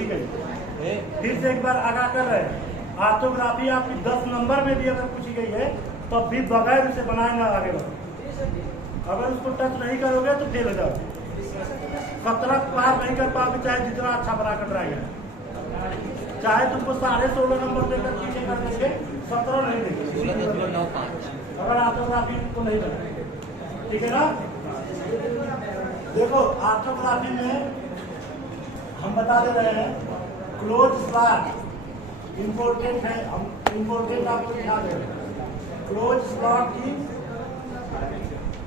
पूछी गई। फिर से एक बार आगाह कर रहे हैं, ऑर्थोग्राफी आपकी 10 नंबर में भी अगर पूछी गई है तब भी बगैर उसे बनाए ना आगे बढ़ो। अगर उसको टच नहीं करोगे तो फेल हो जाओगे। 17 पार नहीं कर पाओगे चाहे जितना अच्छा बना कर ट्राई है, चाहे तुमको 16.5 नंबर देकर चीजें कर देंगे, 17 नहीं देंगे अगर ऑर्थोग्राफी को नहीं बनाए। ठीक है ना। देखो ऑर्थोग्राफी में हम बता दे रहे हैं क्लोज स्लॉट इम्पोर्टेंट है, हम इम्पोर्टेंट आपको दिखा दे रहे हैं। क्लोज स्लॉट की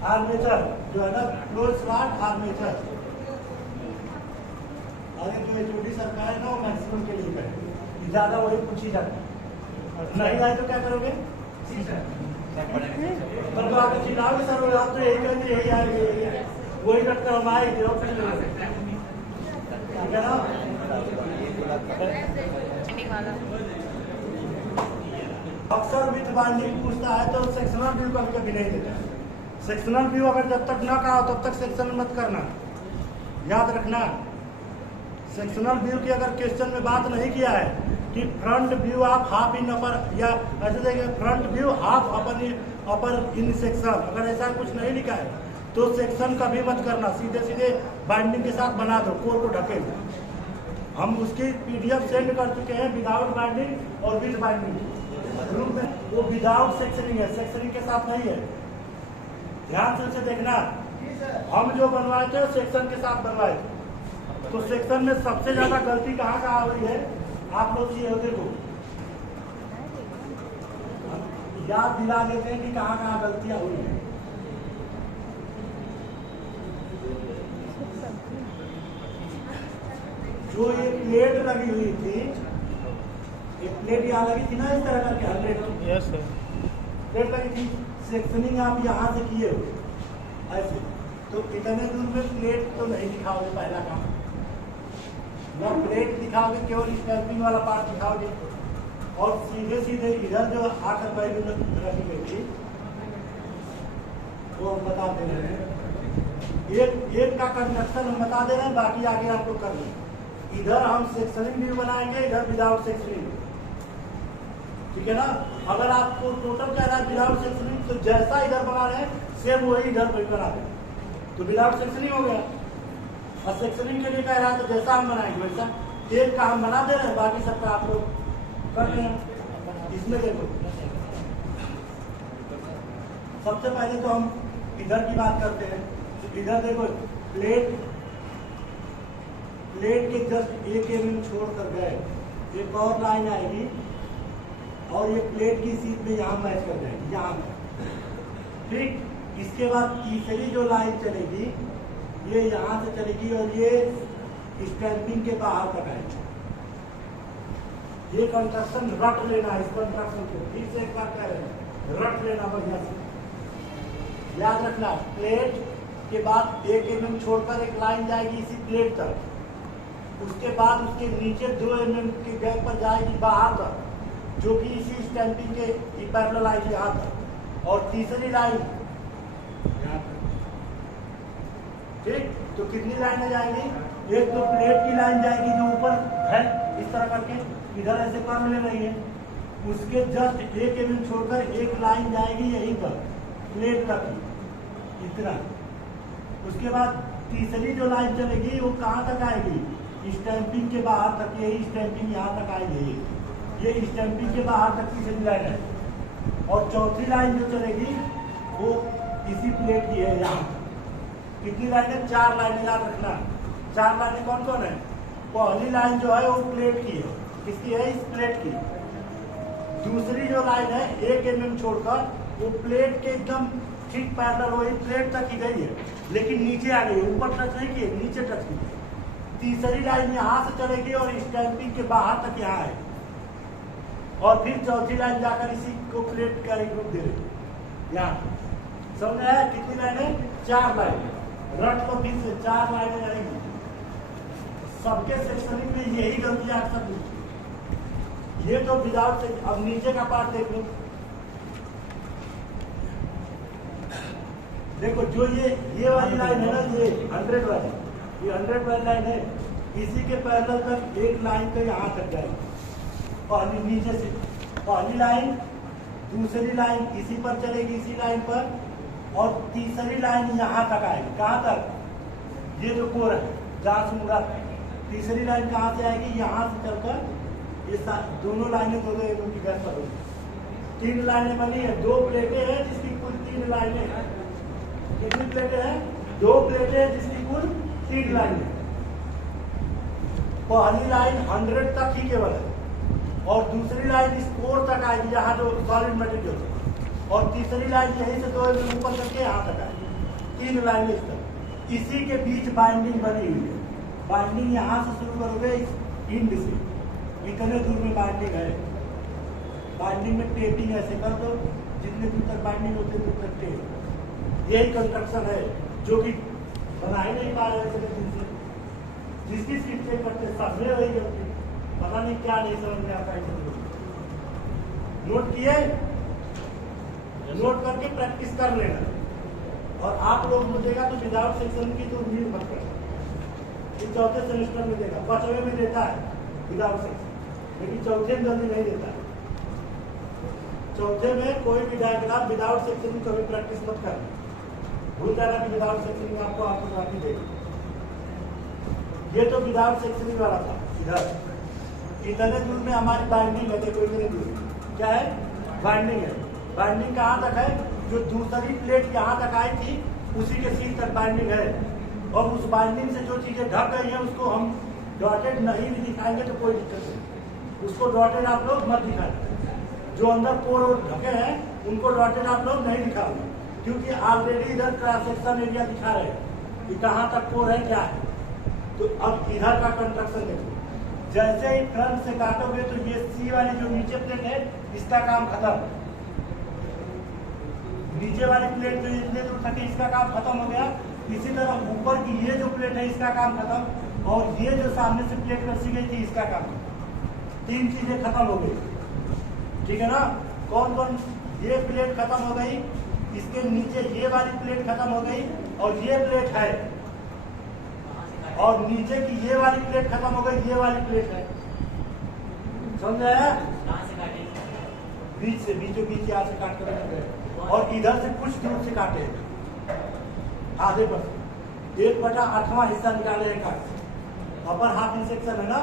आर्मेचर जो है ना, क्लोज स्लॉट आर्मेचर, अरे जो एचओडी सरकार है ना वो मैक्सिमम के लिए है, ज्यादा वही पूछी जाती है। नहीं आए तो क्या करोगे? पर तो आगे चिल्लाओगे सर आप तो यही करेंगे, यही आएंगे, वही कट कर हम आएंगे। ठीक है ना। अक्सर विथ बाइंडिंग पूछता है तो सेक्शनल व्यू कभी कभी नहीं देता है। सेक्शनल व्यू अगर जब तक ना कहा तब तक सेक्शन मत करना, याद रखना। सेक्शनल व्यू की अगर क्वेश्चन में बात नहीं किया है कि फ्रंट व्यू आप हाफ इन अपर या ऐसे देखेंगे front view half upper in section, अगर ऐसा कुछ नहीं लिखा है तो सेक्शन कभी मत करना, सीधे सीधे बाइंडिंग के साथ बना दो, कोर को ढके। हम उसकी पीडीएफ सेंड कर चुके हैं विदाउट बाइंडिंग और विद बाइंडिंग ग्रुप में। वो विदाउट सेक्शनिंग है, सेक्शनिंग के साथ नहीं है, ध्यान से उसे देखना। हम जो बनवाए थे सेक्शन के साथ बनवाए थे, तो सेक्शन में सबसे ज्यादा गलती कहाँ हुई है आप लोग ये देखो, याद दिला देते हैं कि कहाँ गलतियां हुई है। जो ये प्लेट लगी हुई थी, एक प्लेट यहाँ लगी थी ना इस तरह करके 100 की, यस सर, प्लेट लगी थी, सेक्शनिंग आप यहाँ से किए हो ऐसे, तो इतने दूर में प्लेट तो नहीं दिखाओगे, पहला काम ना प्लेट दिखाओगे, केवल स्टैंपिंग वाला पार्ट दिखाओगे। और सीधे सीधे इधर जो आकर बैलून रखी गई थी वो हम बता दे रहे हैं, एक का कंस्ट्रक्शन हम बता दे रहे हैं, बाकी आगे आप लोग कर लें। इधर हम सेक्शनिंग व्यू बनाएंगे, इधर विदाउट सेक्शनिंग। ठीक है ना। अगर आपको टोटल कह रहा है विदाउट सेक्शनिंग तो जैसा इधर बना रहे हैं सेम वही इधर वही बना दें, तो विदाउट सेक्शनिंग हो गया। और सेक्शनिंग के लिए कह रहा है तो जैसा हम बनाएंगे वैसा, एक का हम बना दे रहे हैं, बाकी सबका आप लोग कर लें। इसमें देखो सबसे पहले तो हम इधर की बात करते हैं, तो इधर देखो प्लेट के जस्ट 1 mm छोड़ कर गए, एक और लाइन आएगी और ये प्लेट की सीट में यहाँ मैच कर जाएगी, यहाँ ठीक। इसके बाद तीसरी जो लाइन चलेगी ये यहाँ से चलेगी और ये स्टैंपिंग के बाहर तक आएगी। ये कंस्ट्रक्शन रट लेना, इस कंस्ट्रक्शन को फिर से एक बार कह रहे हैं, रट लेना बढ़िया से, याद रखना। प्लेट के बाद 1 mm छोड़कर एक लाइन जाएगी इसी प्लेट तक, उसके बाद उसके नीचे 2 mm के गैप पर जाएगी बाहर तक, जो कि इसी स्टैंपिंग के पैरेलल आएगी यहाँ तक, और तीसरी लाइन ठीक। तो कितनी लाइनें जाएंगी? एक तो प्लेट की लाइन जाएगी जो ऊपर है इस तरह करके, इधर ऐसे कर ले रही है, उसके जस्ट 1 mm छोड़कर एक लाइन जाएगी यहीं पर प्लेट तक, इतना। उसके बाद तीसरी जो लाइन चलेगी वो कहाँ तक आएगी? स्टैंपिंग के बाहर तक, यही स्टैंपिंग यहाँ तक आएगी, ये स्टैंपिंग के बाहर तक तीसरी लाइन है। और चौथी लाइन जो चलेगी वो इसी प्लेट की है यहाँ। कितनी लाइनें? 4 लाइनें, याद रखना। 4 लाइनें कौन कौन है? पहली लाइन जो है वो प्लेट की है, किसकी है? इस प्लेट की। दूसरी जो लाइन है 1 mm छोड़कर वो प्लेट के एकदम ठीक पैरेलल वही प्लेट तक की गई है, लेकिन नीचे आ गई, ऊपर टच नहीं की, नीचे टच की। तीसरी लाइन यहाँ से चलेगी और स्टैंपिंग के बाहर तक यहाँ है, और फिर चौथी लाइन जाकर इसी को प्लेट का एक रूप दे रही यहाँ। समझ आया? कितनी लाइनें? 4 लाइनें। रट तो फिर से 4 लाइनें जाएंगी। सबके सेक्शनिंग में यही गलतियां अक्सर मिलती। ये तो विदाउट से, अब नीचे का पार्ट देख लो, देखो जो ये वाली लाइन है ना, ये 100 वाली, ये 100 वाली लाइन है, इसी के पैरेलल तक एक लाइन तो यहाँ तक जाएगी, पहली नीचे से पहली लाइन, दूसरी लाइन इसी पर चलेगी, इसी लाइन पर, और तीसरी लाइन यहाँ तक आएगी। कहाँ तक? ये जो कोर है जहाँ से मुड़ा, तीसरी लाइन कहाँ से आएगी? यहाँ से चलकर ये दोनों लाइनें दोनों एक उनकी घर पर होगी। 3 लाइनें बनी है, 2 प्लेटें हैं जिसकी कुल 3 लाइनें हैं। कितनी प्लेटें हैं? 2 प्लेटें हैं जिसकी कुल 3 लाइनें। पहली लाइन 100 तक ही केवल है, और दूसरी लाइन इस कोर तक आएगी जहाँ जो सॉलिड मटेरियल है, और तीसरी लाइन यहीं से 2 ऊपर करके यहाँ तक आएगी। 3 लाइनें इस तक। इसी के बीच बाइंडिंग बनी हुई है। बाइंडिंग यहाँ से शुरू करोगे इंड से, इतने दूर में बाइंडिंग है। बाइंडिंग में टेपिंग ऐसे कर दो, जितने दूर तक बाइंडिंग होते दूर तक टेप। यही कंस्ट्रक्शन है जो कि बना ही नहीं पा रहे थे दिन से। जिसकी सीट चेक करते सब वही करते, पता नहीं क्या नहीं समझ में आता है। नोट किए? नोट करके प्रैक्टिस कर लेना। और आप लोग मुझेगा तो विदाउट सेक्शन की तो उम्मीद मत करना। चौथे सेमेस्टर में देगा, 5वें में देता है विदाउट सेक्शन, लेकिन चौथे में जल्दी नहीं देता है। चौथे में कोई भी डायग्राम विदाउट सेक्शन में कभी प्रैक्टिस मत करना, भूल जाना कि विदाउट सेक्शन में आपको ऑटोग्राफी देगी। ये तो विदाउट सेक्शन वाला था। इधर इतने दूर में हमारी बाइंडिंग है, देखो इतने दूर क्या है? बाइंडिंग है। बाइंडिंग कहाँ तक है? जो दूसरी प्लेट यहाँ तक आई थी उसी के सीट तक बाइंडिंग है, और उस बाइंडिंग से जो चीजें ढक गई हैं उसको हम डॉटेड नहीं भी दिखाएंगे तो कोई दिक्कत नहीं। उसको डॉटेड आप लोग मत दिखाएंगे। जो अंदर कोर ढके हैं उनको डॉटेड आप लोग नहीं दिखाओगे, क्योंकि ऑलरेडी इधर क्रॉस सेक्शन एरिया दिखा रहे हैं कि कहाँ तक कोर है क्या है। तो अब इधर का कंस्ट्रक्शन देखो, जैसे ही फ्रंट से काटोगे तो ये सी वाली जो नीचे प्लेट है इसका काम खत्म। नीचे वाली प्लेट जो इतने दूर तक इसका काम खत्म हो गया। इसी तरह ऊपर की ये जो प्लेट है इसका काम खत्म, और ये जो सामने से प्लेट रसी गई थी इसका काम। 3 चीजें खत्म हो गई, ठीक है ना? कौन कौन? ये प्लेट खत्म हो गई, इसके नीचे ये वाली प्लेट खत्म हो गई, और ये प्लेट है, और नीचे की ये वाली प्लेट खत्म हो गई, ये वाली प्लेट है। समझ आया? बीच से, बीचों बीच यहाँ से काट कर, और इधर से कुछ दूर से काटे आधे पर 1/8वां हिस्सा निकाले हैं काट। अपर हाफ इन सेक्शन है ना,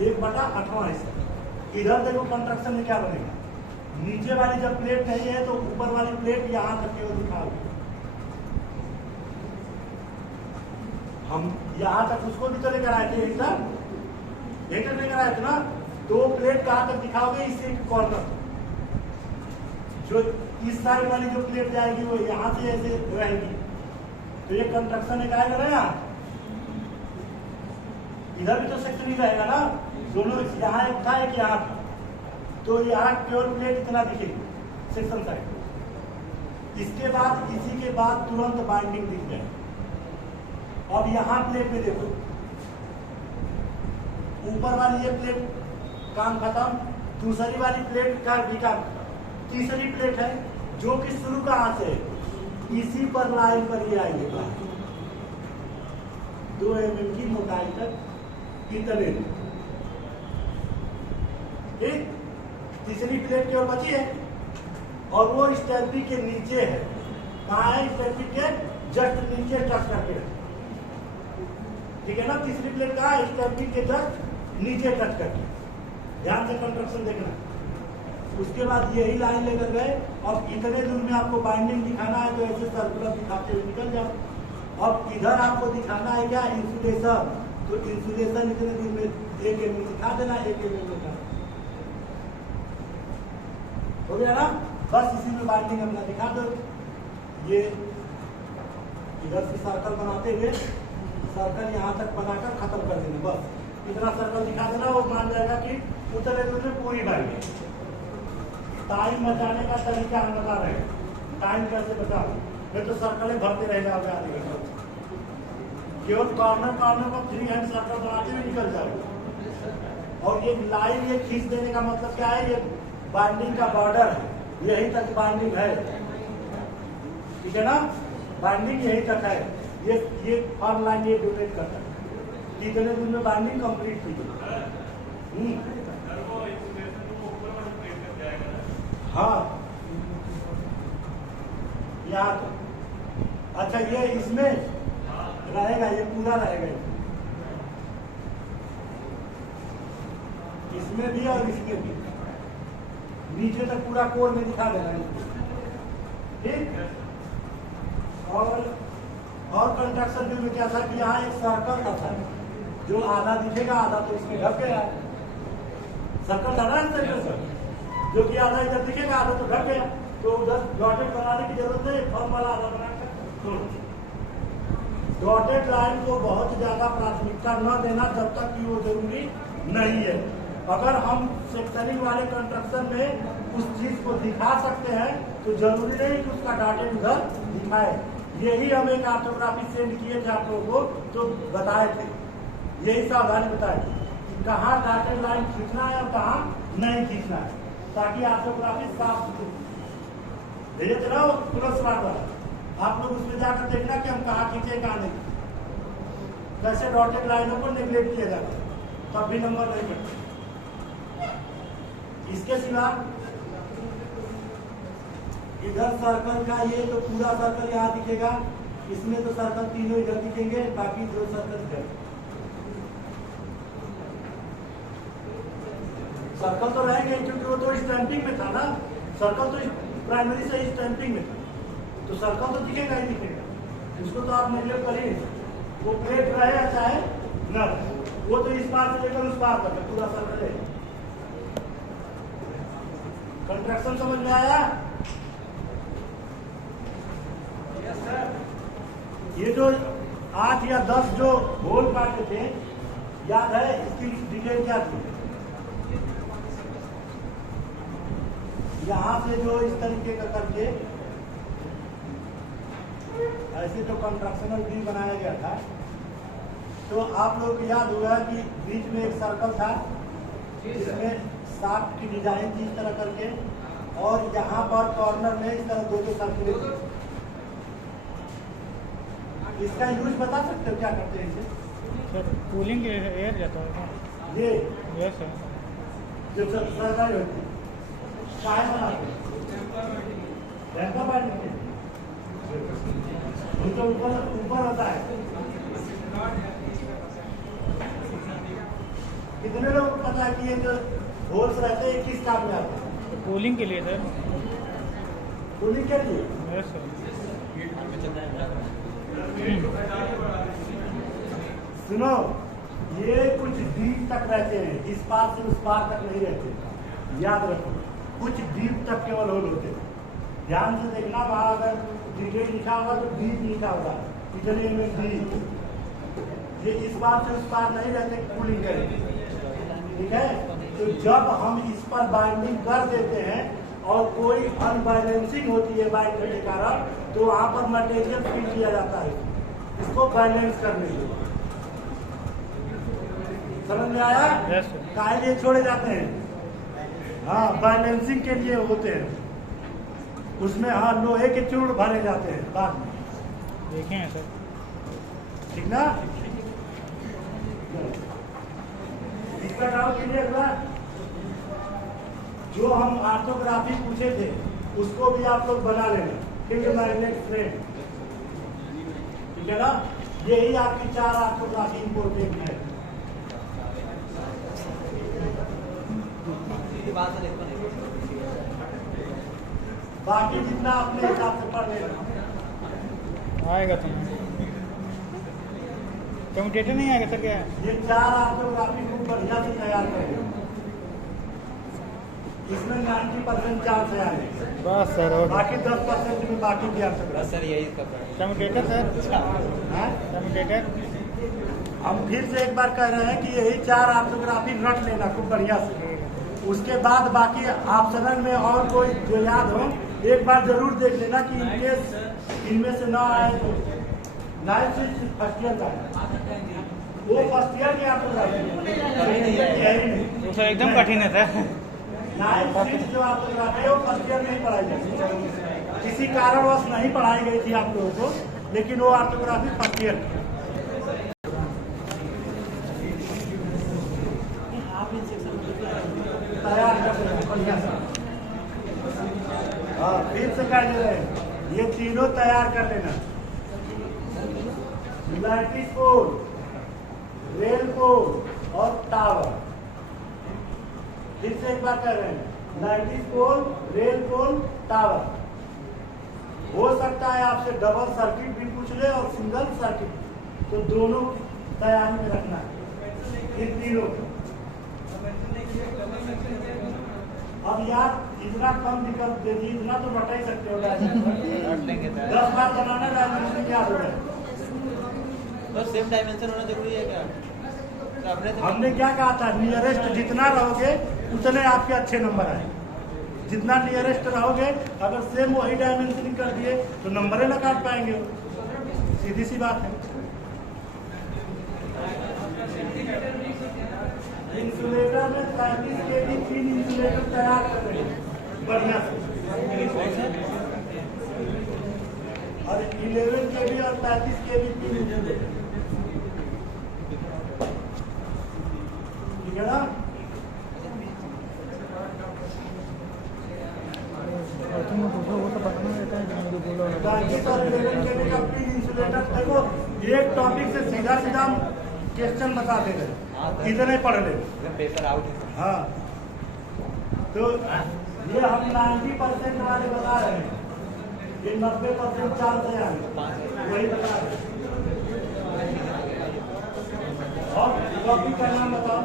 1/8वां हिस्सा। इधर देखो कंस्ट्रक्शन में क्या बनेगा। नीचे वाली जब प्लेट नहीं है तो ऊपर वाली प्लेट यहाँ तक केवल दिखाओगे। हम यहाँ तक उसको भी तो लेकर आए थे, लेकर लेकर आए थे ना। 2 प्लेट कहाँ तक दिखाओगे? इसी कॉर्नर। जो इस साइड वाली जो प्लेट जाएगी वो यहाँ से ऐसे रहेगी, तो ये कंस्ट्रक्शन एक आएगा ना। यहाँ इधर भी तो सेक्शन ही रहेगा ना, दोनों यहाँ एक था एक यहाँ था, तो यहाँ केवल प्लेट इतना दिखेगी सेक्शन साइड। इसके बाद इसी के बाद तुरंत बाइंडिंग दिख जाए। अब यहाँ प्लेट में देखो, ऊपर वाली ये प्लेट काम खत्म, दूसरी वाली प्लेट का भी काम खत्म। तीसरी प्लेट है जो कि शुरू कहाँ से? इसी पर लाइन पर ये आएगी 2 mm की मोटाई तक इतने। ठीक, तीसरी प्लेट केवल बची है, और वो स्टैम्पी के नीचे है। कहाँ है? स्टैम्पी के जस्ट नीचे टच करके, ठीक है ना? तीसरी प्लेट कहाँ है? स्टैम्पी के जस्ट नीचे टच करके। ध्यान से कंस्ट्रक्शन देखना। उसके बाद यही लाइन लेकर गए, अब इतने दूर में आपको बाइंडिंग दिखाना है तो ऐसे सर्कुलर दिखाते हुए निकल जाओ। अब इधर आपको दिखाना है क्या? इंसुलेशन। तो इंसुलेशन इतने दूर में 1 mm दिखा देना, 1 mm दिखा हो गया ना? बस इसी में बाइंडिंग अपना दिखा दो। ये इधर से सर्कल बनाते हुए सर्कल यहाँ तक बनाकर खत्म कर देना। बस इतना सर्कल दिखा देना, वो मान जाएगा कि उतने दूर में पूरी बाइंडिंग। टाइम बचाने का तरीका हम बता रहे हैं। टाइम कैसे बचाओ? नहीं तो सर्कलें भरते रह जाओगे आधे घंटे। केवल कॉर्नर पर 3 हैंड सर्कल बनाते हुए निकल जाओगे। और ये लाइन ये खींच देने का मतलब क्या है? ये बाइंडिंग का बॉर्डर है, यही तक बाइंडिंग है, ठीक है ना? बाइंडिंग यही तक है। ये फॉर्म लाइन ये डोनेट करता है, इतने दिन में बाइंडिंग कंप्लीट थी। हाँ यहाँ तो अच्छा ये इसमें रहेगा, ये पूरा रहेगा इसमें भी और इसमें भी, नीचे तक पूरा कोर में दिखा देना ठीक। और कंस्ट्रक्शन व्यू में क्या था कि यहाँ एक सर्कल का था, जो आधा दिखेगा आधा तो इसमें ढक गया। सर्कल था ना सेंटर से, जो कि आधा इधर दिखेगा आधा तो ढक गया, तो उधर डॉटेड बनाने की जरूरत नहीं, फॉर्म वाला आधा बना कर। डॉटेड लाइन को बहुत ज्यादा प्राथमिकता न देना जब तक कि वो जरूरी नहीं है। अगर हम सेक्शनिंग वाले कंस्ट्रक्शन में उस चीज को दिखा सकते हैं तो जरूरी नहीं कि उसका डॉटेड उधर दिखाए। यही हम एक ऑर्थोग्राफी सेंड किए थे आप लोगों को, तो बताए थे, यही सावधानी बताए कि कहाँ डॉटेड लाइन खींचना है और कहाँ नहीं खींचना है, ताकि ऑर्थोग्राफी साफ भेजे थे ना तुरंत स्वाद। आप लोग उसमें जाकर देखना कि हम कहाँ खींचे कहाँ नहीं, कैसे डॉटेड लाइनों को निगलेक्ट किया जाता है, तब भी नंबर नहीं मिलता। इसके सिवा इधर सर्कल का ये तो पूरा सर्कल यहाँ दिखेगा, इसमें तो सर्कल तीनों इधर दिखेंगे, बाकी दो सर्कल इधर। सर्कल तो रहेंगे क्योंकि वो तो स्टैंपिंग में था ना, सर्कल तो प्राइमरी से स्टैंपिंग में था, तो सर्कल तो दिखेगा ही दिखेगा, उसको तो आप निगलेक्ट कर ही नहीं। वो प्लेट रहे चाहे न, वो तो इस पार से लेकर उस पार तक पूरा सर्कल है। कंस्ट्रक्शन समझ में आया? ये जो 8 या 10 जो होल काटे थे, याद है इसकी डिटेल क्या थी? यहाँ से जो इस तरीके का करके ऐसे जो कंस्ट्रक्शनल ब्रिज बनाया गया था, तो आप लोगों को याद होगा कि बीच में एक सर्कल था जिसमें शाफ्ट की डिजाइन थी इस तरह करके, और यहाँ पर कॉर्नर में इस तरह दो सर्कल। इसका यूज बता सकते हो क्या करते हैं इसे? सर कूलिंग एयर जाता है ये यस सर, जो सरकारी होती है काय बनाते हैं उनका ऊपर होता है। कितने लोग पता है कि ये जो होल्स रहते हैं किस काम में आते हैं? तो कूलिंग के लिए सर। कूलिंग के लिए यस सर। सुनो, ये कुछ डीप तक रहते हैं, इस पार से उस पार तक नहीं रहते, याद रखो। कुछ डीप तक केवल होल होते हैं, ध्यान से देखना। वहां अगर डिटेल लिखा होगा तो डीप लिखा होगा, इतने में डीप। ये इस पार से उस पार नहीं रहते, कूलिंग करेंगे, ठीक है। तो जब हम इस पर बाइंडिंग कर देते हैं और कोई अनबैलेंसिंग होती है बाइंडिंग के कारण, तो वहां पर मटेरियल फिल किया जाता है इसको बैलेंस करने के लिए। समझ में आया? Yes sir. काहे लिए छोड़े जाते हैं? हाँ, बैलेंसिंग के लिए होते हैं। उसमें हाँ लोहे के चूर्ण भरे जाते हैं बाद में, देखे हैं सर, ठीक ना? इसका डाउट क्लियर हुआ? जो हम ऑर्थोग्राफी पूछे थे उसको भी आप लोग बना लेना, फील्ड मैग्नेट फ्रेम, ठीक है ना? यही आपकी 4 ऑर्थोग्राफी इंपोर्टेंट है। बाकी जितना अपने हिसाब से पढ़ लेना। आएगा तो कम्यूटेटर नहीं आएगा सर क्या? ये 4 ऑर्थोग्राफी खूब बढ़िया से तैयार करेंगे, इसमें 90% चांस है आने, बस सर। और बाकी 10% में बाकी की ऑर्थोग्राफी। सर यही कम्यूटेटर सर, हाँ? कम्यूटेटर हम फिर से एक बार कह रहे हैं कि यही 4 ऑर्थोग्राफी रट लेना खूब बढ़िया से। उसके बाद बाकी ऑप्शनल में और कोई जो याद हो एक बार जरूर देख लेना कि इनकेस इनमें से ना आए तो। 9 स्विच फर्स्ट ईयर का है, वो फर्स्ट ईयर की ऑर्थोग्राफी है ही नहीं। वो सर एकदम कठिन है सर। 9 स्विच जो ऑर्थोग्राफी है वो फर्स्ट ईयर नहीं पढ़ाई जाती, किसी कारणवश नहीं पढ़ाई गई थी आप लोगों को, लेकिन वो ऑर्थोग्राफी फर्स्ट ईयर बढ़िया सा। हाँ फिर से कह दे रहे हैं, ये तीनों तैयार कर लेना। लैटिस पोल, रेल पोल और टावर। फिर से एक बार कह रहे हैं, लैटिस पोल, रेल पोल, टावर। हो सकता है आपसे डबल सर्किट भी पूछ ले और सिंगल सर्किट, तो दोनों तैयारी में रखना है इन तीनों को। अब यार इतना कम विकल्प दे दिए, इतना तो बता ही सकते हो। 10 बार बनाना डायमेंशन याद हो जाए। तो सेम डायमेंशन होना जरूरी है क्या? तो हमने क्या कहा था, नियरेस्ट जितना रहोगे उतने आपके अच्छे नंबर आए। जितना नियरेस्ट रहोगे, अगर सेम वही डायमेंशनिंग कर दिए तो नंबर ही ना काट पाएंगे। सीधी सी बात है। इंसुलेटर में 35 kV 3 इंसुलेटर तैयार कर रहे हैं बढ़िया से, और 11 kV और 35 kV 3 इंसुलेटर। ठीक है ना? इंसुलेटर देखो, एक टॉपिक से सीधा सीधा क्वेश्चन बता दे रहे, इतने पढ़ ले। Paper out. हाँ, तो ये हम 90% वाले बता रहे हैं, ये 90% चाल से आए वही बता रहे हैं। और टॉपिक का नाम बताओ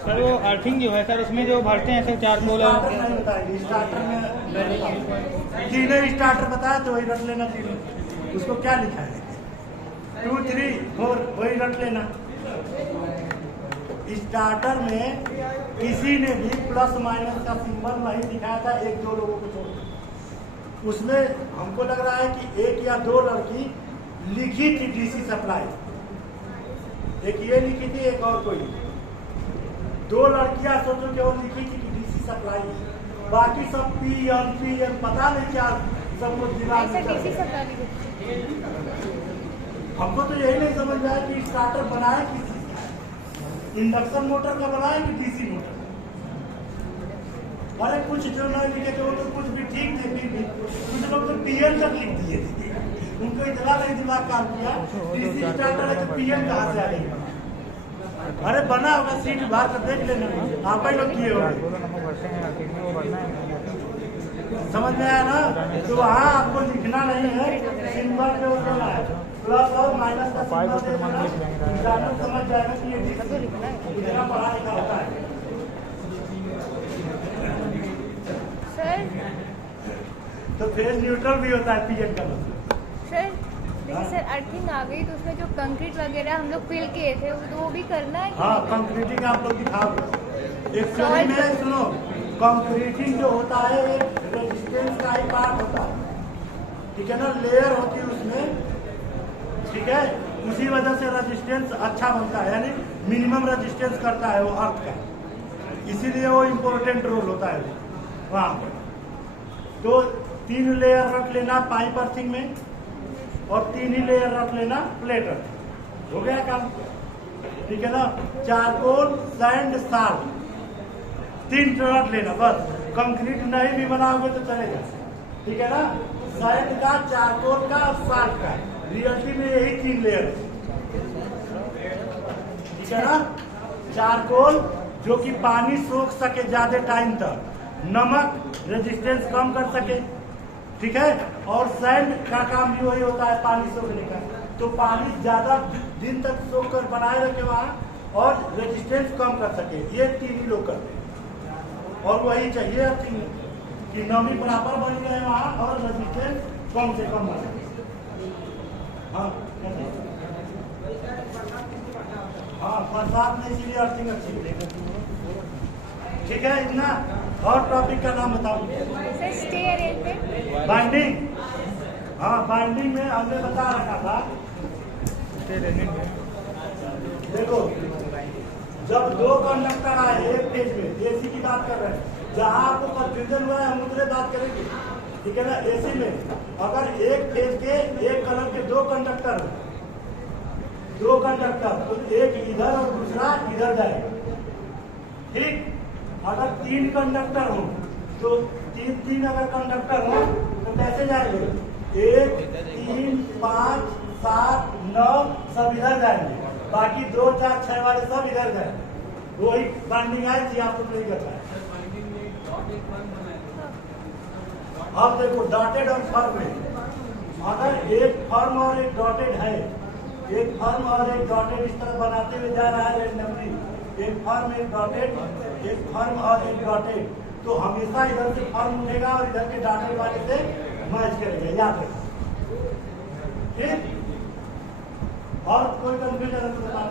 सर। वो अर्थिंग जो है सर, उसमें जो भरते हैं सर 4 पोल। स्टार्टर नहीं बताएंगे, स्टार्टर में तीनों स्टार्टर बताया तो वही रख लेना। तीनों उसको क्या लिखा है, 2, 3, 4 वही रख लेना। स्टार्टर में किसी ने भी प्लस माइनस का सिंबल नहीं दिखाया था, 1-2 लोगों को छोड़। उसमें हमको लग रहा है कि 1 या 2 लड़की लिखी थी डीसी सप्लाई, एक ये लिखी थी, एक और कोई। 2 लड़कियां सोचो कि वो लिखी थी कि डीसी सप्लाई, बाकी सब पीएन पता नहीं क्या सब कुछ दिमाग में चल रहा है। हमको तो यही नहीं समझ में आया कि स्टार्टर बनाए किस चीज का, इंडक्शन मोटर का बनाए कि डीसी मोटर। अरे कुछ जो नहीं लिखे थे वो तो कुछ भी ठीक थे, फिर भी कुछ लोग तो पीएन तक लिख दिए थे। उनको इतना नहीं दिमाग काम किया, डीसी स्टार्टर है तो पीएन कहाँ से आ गई। अरे बना होगा, सीट बाहर कर देख लेना, आप ही लोग किए होंगे। समझ में आया ना? तो वहाँ आपको लिखना नहीं है, सिंबल जो देना है, प्लस और माइनस का सिंबल दे देना, इंसान समझ जाएगा कि ये इतना पढ़ा लिखा होता है। सर तो फेज न्यूट्रल भी होता है पीएन का मतलब। सर जैसे सर अर्थिंग आ गई तो उसमें जो कंक्रीट वगैरह हम लोग फिल किए थे तो वो भी करना है कि हाँ, नहीं? कंक्रीटिंग आप लोग दिखाओगे। एक्चुअली में सुनो, कंक्रीटिंग जो होता है एक रेजिस्टेंस का ही पार्ट होता है, ठीक है ना? लेयर होती है उसमें, ठीक है? उसी वजह से रेजिस्टेंस अच्छा बनता है, यानी मिनिमम रेजिस्टेंस करता है वो अर्थ का, इसीलिए वो इम्पोर्टेंट रोल होता है वहाँ पर। तो 3 लेयर रख लेना पाइप अर्थिंग में, और 3 ही लेयर रख लेना प्लेट अर्थिंग। हो गया काम, ठीक है ना? चारकोल, सैंड, साल्ट 3 रख लेना बस। कंक्रीट नहीं भी बनाओगे तो चलेगा, ठीक है ना? सैंड का, चारकोल का और साल्ट का, रियलिटी में यही 3 लेयर है, ठीक है ना? चारकोल जो कि पानी सोख सके ज्यादा टाइम तक, नमक रेजिस्टेंस कम कर सके, ठीक है? और सैंड का काम भी वही होता है, पानी सोखने का, तो पानी ज्यादा दिन तक सोख कर बनाए रखे वहाँ और रेजिस्टेंस कम कर सके। ये 3 ही लोग करते हैं, और वही चाहिए अर्थिंग कि नमी बराबर बन जाए वहाँ और रेजिस्टेंस कम से कम बने। हाँ हाँ, बरसात में इसीलिए अर्थिंग अच्छी है, ठीक है? इतना। और टॉपिक का नाम बताओ सर स्टे अरेंजमेंट। बाइंडिंग। हाँ, बाइंडिंग में हमने बता रखा था, देखो जब 2 कंडक्टर आए एक फेज में, एसी की बात कर रहे हैं, जहाँ आपको कंफ्यूजन हुआ है हम उतने बात करेंगे, ठीक है ना? एसी में अगर एक फेज के एक कलर के 2 कंडक्टर तो एक इधर और दूसरा इधर जाएगा, ठीक? अगर 3 कंडक्टर हो तो 3 अगर कंडक्टर हो तो कैसे जाएंगे? 1 3 5 7 9 सब इधर जाएंगे, बाकी 2 4 6 वाले सब इधर जाएंगे। वही बाइंडिंग है जी, आपको नहीं करता है। अब देखो डॉटेड और फर्म में, अगर एक फर्म और एक डॉटेड है, एक फर्म और एक डॉटेड इस तरह बनाते हुए जा रहा है रेंडमली, एक फर्म एक डॉटेड, एक फर्म और एक डॉटेड, तो हमेशा इधर से फर्म उठेगा और इधर के डॉटेड वाले से मैच करेगा, याद रखो। ठीक, और कोई कंफ्यूजन है तो बताओ।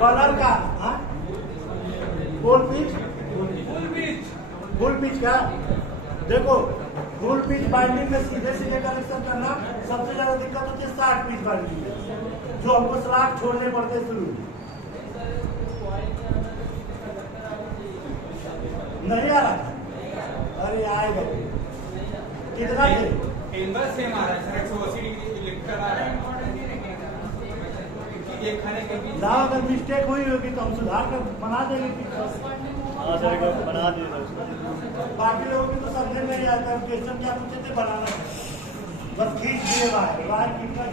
कलर का फुल पिच का, देखो फुल पिच बाइंडिंग में सीधे सीधे कनेक्शन करना सबसे ज्यादा दिक्कत होती है 60 पिच बाइंडिंग में, जो हमको स्लॉट छोड़ने पड़ते शुरू नहीं आ रहा। अरे आएगा कितना एंगल सेम आ रहा है सर, 180 डिग्री लिफ्ट कर रहा है। ये खाने के बीच ना अगर मिस्टेक हुई होगी तो हम सुधार कर बना देंगे बना दिए बाकी लोगों की तो समझ में नहीं आता क्वेश्चन क्या पूछे थे, बनाना है बस खींच दिए बाहर कितना